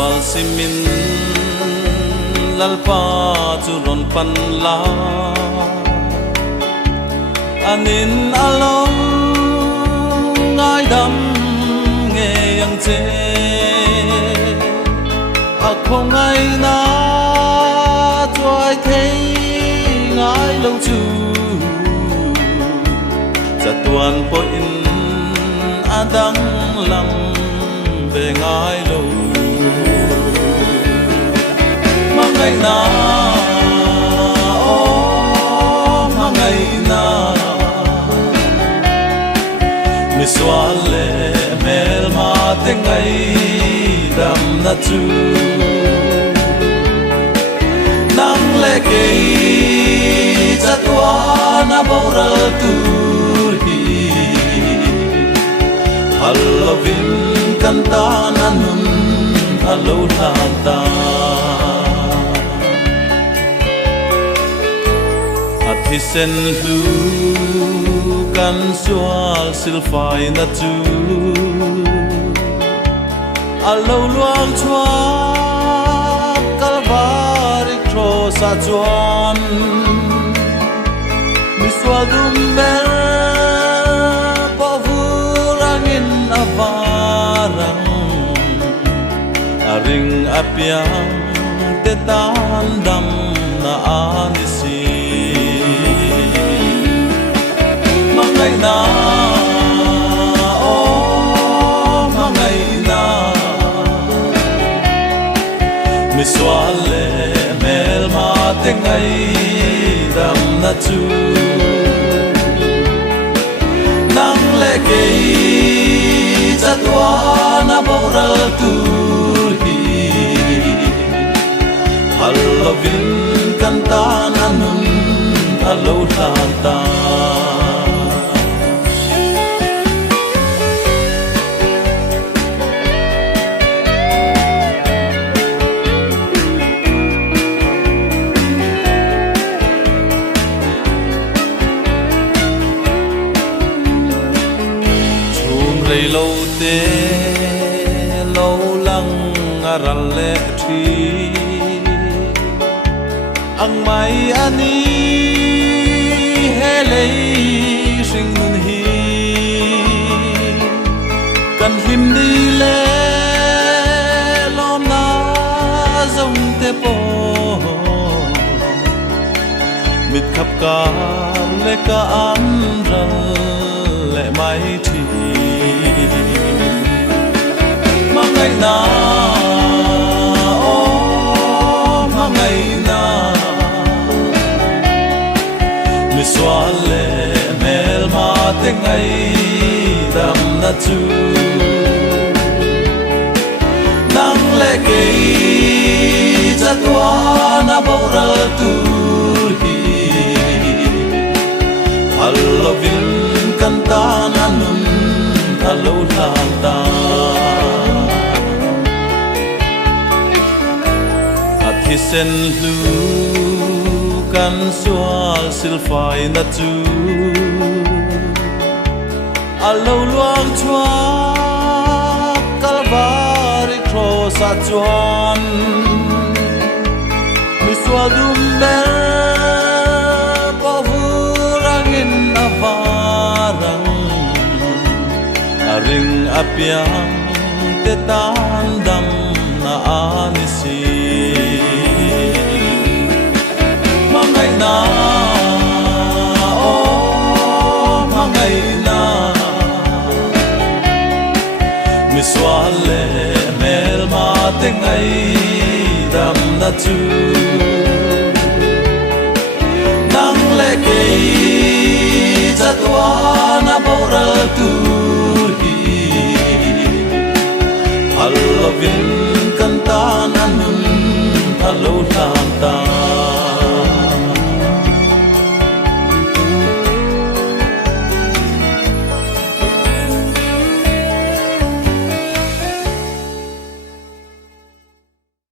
sual simin lalpa churon panla anin along ngai dam nghe yang che không ngai na toai thấy ngai lâu chu za tuan po in adang lam về ngai lâu mang ngày na mang ngày na mi xoa lệ mel ma te ngày đam na chu nang le ke cha tua na bora tu hi halovin kanta na nun halo ta athisen lu kan sual silfai na chu alo luang chua kalvari tro sa chuan mi sual dum ber po vurangin avarang aring apiang te tan dam na anisi mangai na mangai na mi sual le mel ma te ngai dam na chu nang le ke cha tua na bora tu hi halovin kanta na nun halo ta lây lâu te lâu lăng aral le thi ang mai ani he lei sing nun hi kan him ni le lo na zong te po mit khap ka le ka an ral le mai thi mangai na mangai na mi sual le mel ma te ngai dam na chu nang le ke cha tua na bora tu hi halovin kanta na nun halo ta athisen lu kan sual silfai na chu alo luang chua kalvari tro sa chuan mi sual dum ber po vurangin avarang aring apiang te tan dam na anisi mangai na mangai na mi sual le mel ma te ngai dam na chu nang le ke cha tua na bora tu hi halovin kanta na nun halo ta